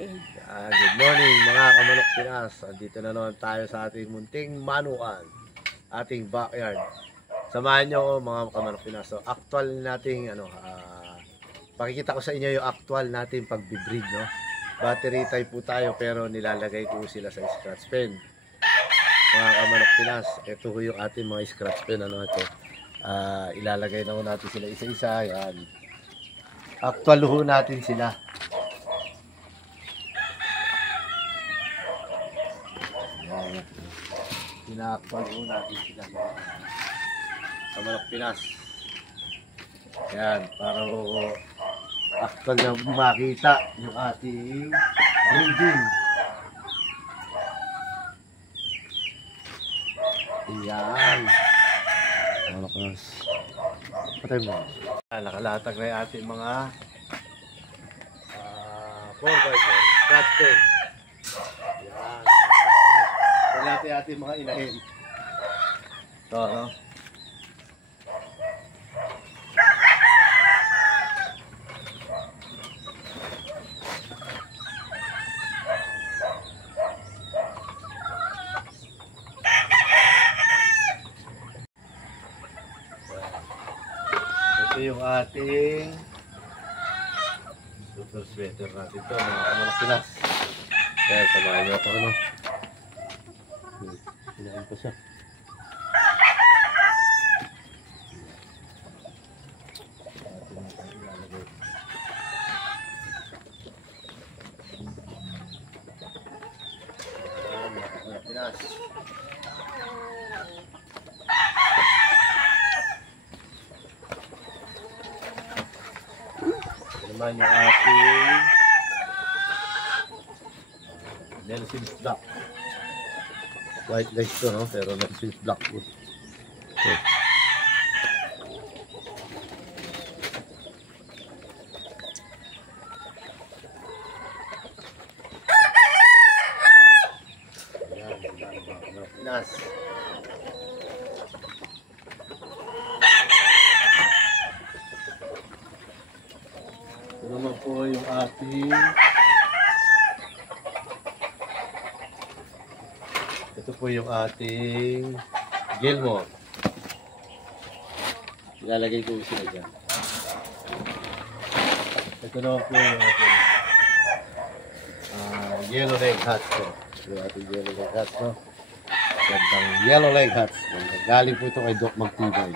Good morning mga kamanok Pinas. Andito na naman tayo sa ating munting manukan, ating backyard. Samahan nyo ako mga kamanok Pinas. So, actual nating pakikita ko sa inyo yung actual nating pagbibreed, no? Battery type po tayo pero nilalagay ko sila sa scratch pen. Mga kamanok Pinas, ito po yung ating mga scratch pen, ito. Ilalagay na ho natin sila isa-isa. Yan. Actual ho natin sila. Pinakpal ho natin sila kamanok Pinas. Yan, para ho actual na makita yung ating breeding. Yan kamanok Pinas. Patay mo. Nakalatag na yung ating mga 4x4 scratch pen. Yan. Natin ating mga inahin. Ito, no? Ito yung ating super sweater natin ito, mga kamanok Pinas. Kaya samahan nyo ako, ano? Pinahin ko siya. Pinas. Naman yung ating Nelson Black. White guys to, no? Pero Nelson Black wood. Okay. Ayan, Pinas. Ito naman po yung ating Gilmore. Ilalagay ko sila dyan. Ito naman po yung ating yellow leg hats ko. Yung ating yellow leg hats, no? Gandang yellow leg hats. Galing po ito kay Doc Magtibay.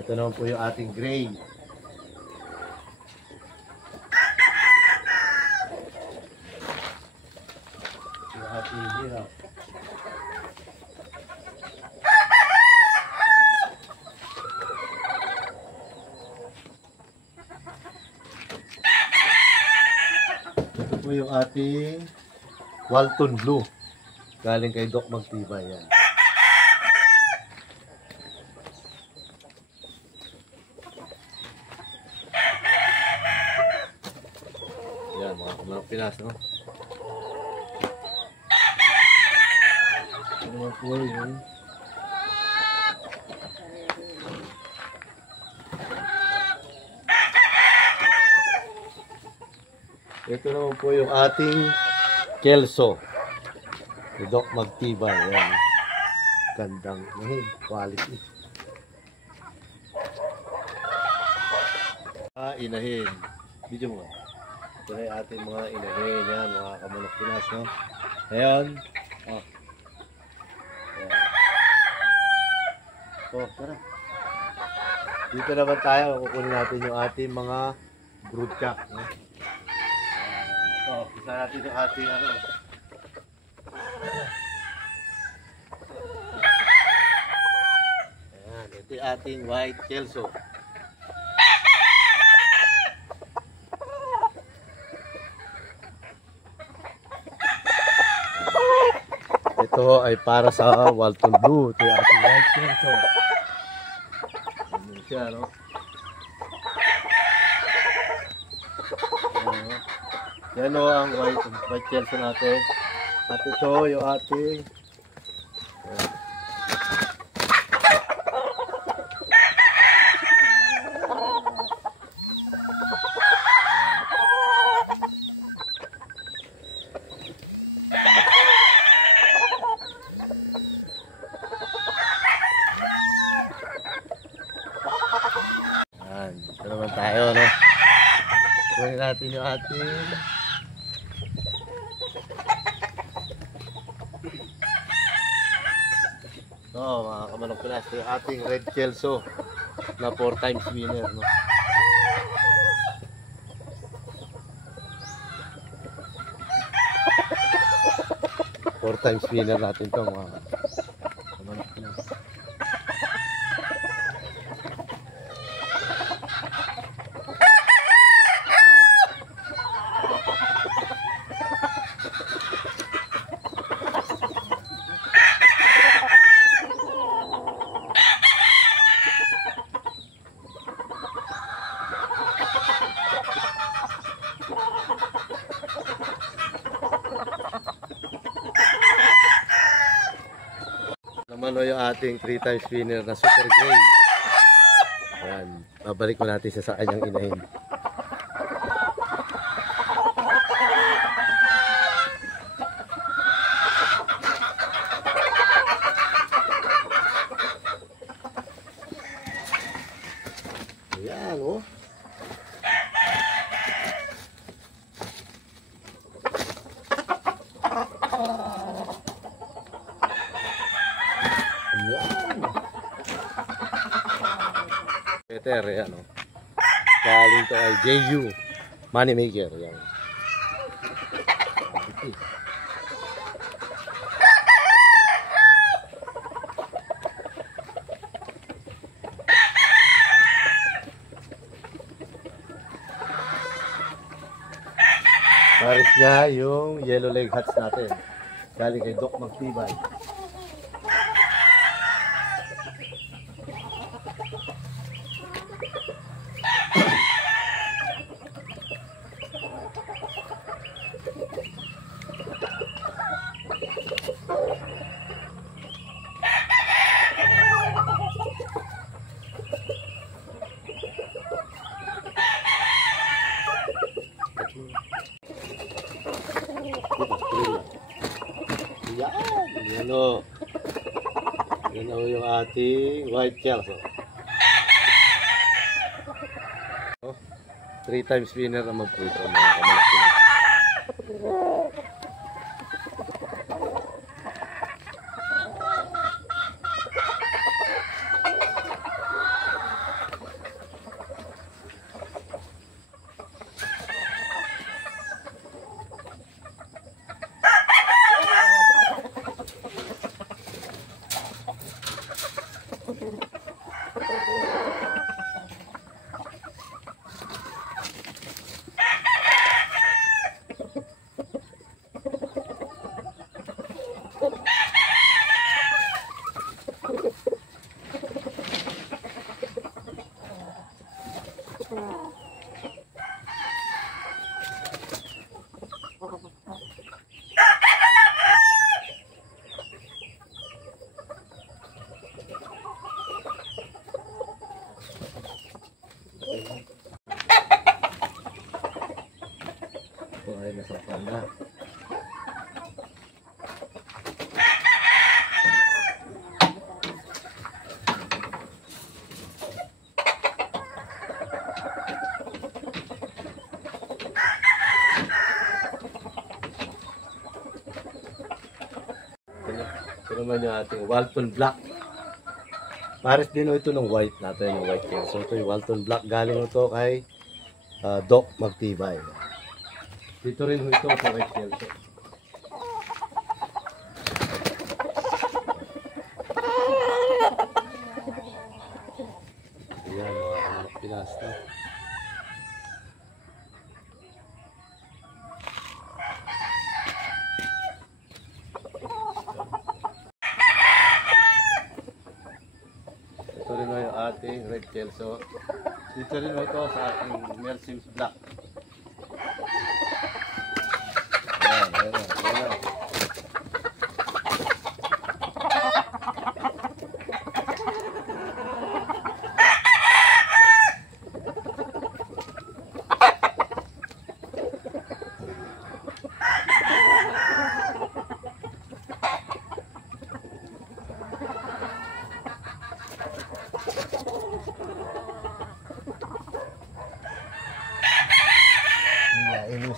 Ito naman po yung ating gray. Yung ating hira. Ito po yung ating Walton Blue. Galing kay Doc Magtibay. Yan. Yan, mga kamanok Pinas, no? Ito naman po yung ating Kelso ni Doc Magtibay. Yan. Gandang quality. Inahin. Video mo. Ito na yung ating mga inahin. Yan, mga kamanok Pinas, no? Ayan. Ayan. Tara. Dito naman tayo. Kukunin natin yung ating mga broodcock, no? Isa natin yung ating Ayan. Ito yung ating white Kelso. Ito ay para sa Walton Blue. Ito yung ating white Kelso. Ano siya, no? Yan o ang white Kelso natin. At ito yung ating yan. Ito naman tayo, no? Kunin natin yung ating mga kamanok Pinas, yung ating red Kelso na 4 times winner, no? Four times winner natin to, mga kamanok Pinas. Naman o yung ating 3 times winner na super gray. Ayan, babalik ko natin sa kanyang inahin. Ayan o. Peter, yan o. Galing to ay JU Moneymaker. Yan. Paris niya yung yellow leg hats natin. Galing kay Doc Magtibay. Yan o. Yan o yung ating white Kelso. 3 times winner naman po ito, mga kamalak Pinas. Ito ay nasa panda. Ito naman yung ating Walton Black. Pares din ito ng white natin, yung white Kelso. So ito yung Walton Black. Galing ito kay Doc Magtibay. Dito rin ito sa white Kelso. Ayan, mga kamanok Pinas, no? Ito rin yung ating red Kelso. Dito rin ito sa ating Mercedes Black.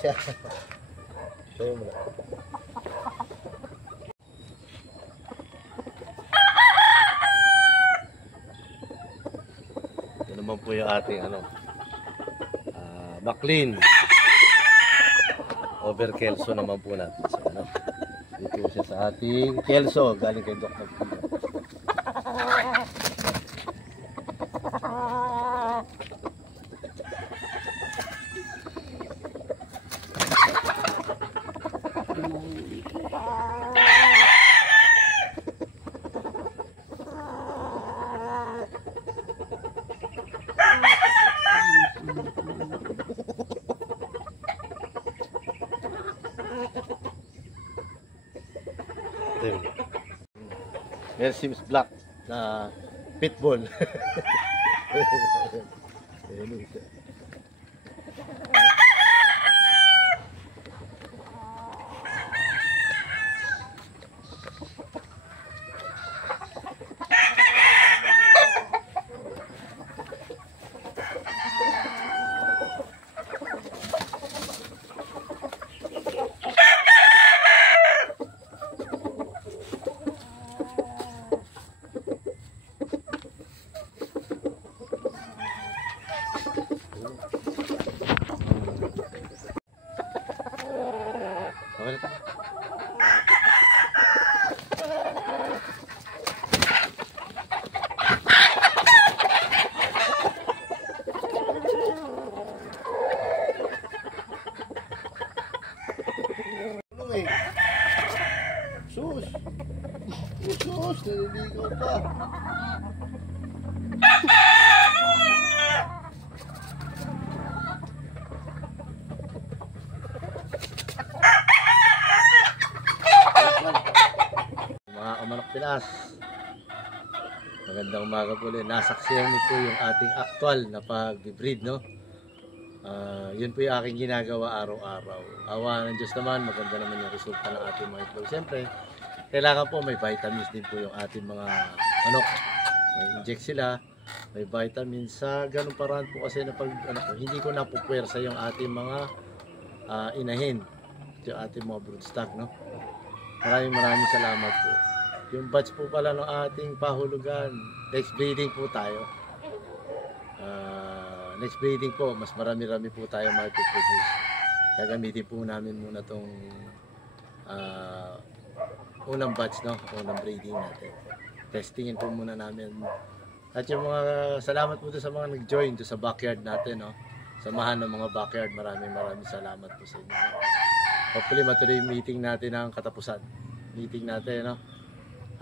siya. Sayo mo na. Ito naman po yung ating Maclean. Over Kelso naman po natin siya. Dito siya sa ating Kelso. Galing kay Dr. Pino. Meron si Miss Black na pitbull. Sus! Sus! Naliligaw pa! Mga kamanok Pinas, magandang umaga po ulit. Nasaksihan niyo po yung ating actual na pag-breed, no? Yun po yung aking ginagawa araw-araw. Awa ng Diyos naman, maganda naman yung resulta ng ating mga itlog. Siyempre, kailangan po may vitamins din po yung ating mga manok. May inject sila, may vitamins. Sa ganung paraan po kasi na pag, hindi ko napupuwersa yung ating mga inahin, yung ating mga broodstock, no? Maraming salamat po. Yung batch po pala ng ating pahulugan, next breeding po tayo. Next breeding po, mas marami-rami po tayo mag-produce. Gagamitin po namin muna itong unang batch, no? Unang breeding natin. Testingin po muna namin. At yung mga salamat po sa mga nag-join sa backyard natin, no? Samahan ng mga backyard, maraming salamat po sa inyo. Hopefully matuloy yung meeting natin ang katapusan. Meeting natin, no?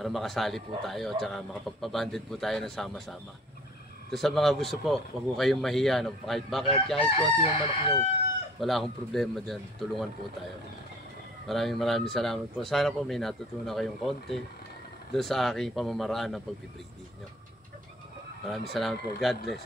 Para makasali po tayo at saka makapagpabanded po tayo ng sama-sama. So sa mga gusto po, huwag po kayong mahiya, no? Kahit konti yung manok nyo, wala akong problema dyan, tulungan po tayo. Maraming salamat po. Sana po may natutunan kayong konti doon sa aking pamamaraan ng pag-breeding nyo. Maraming salamat po. God bless.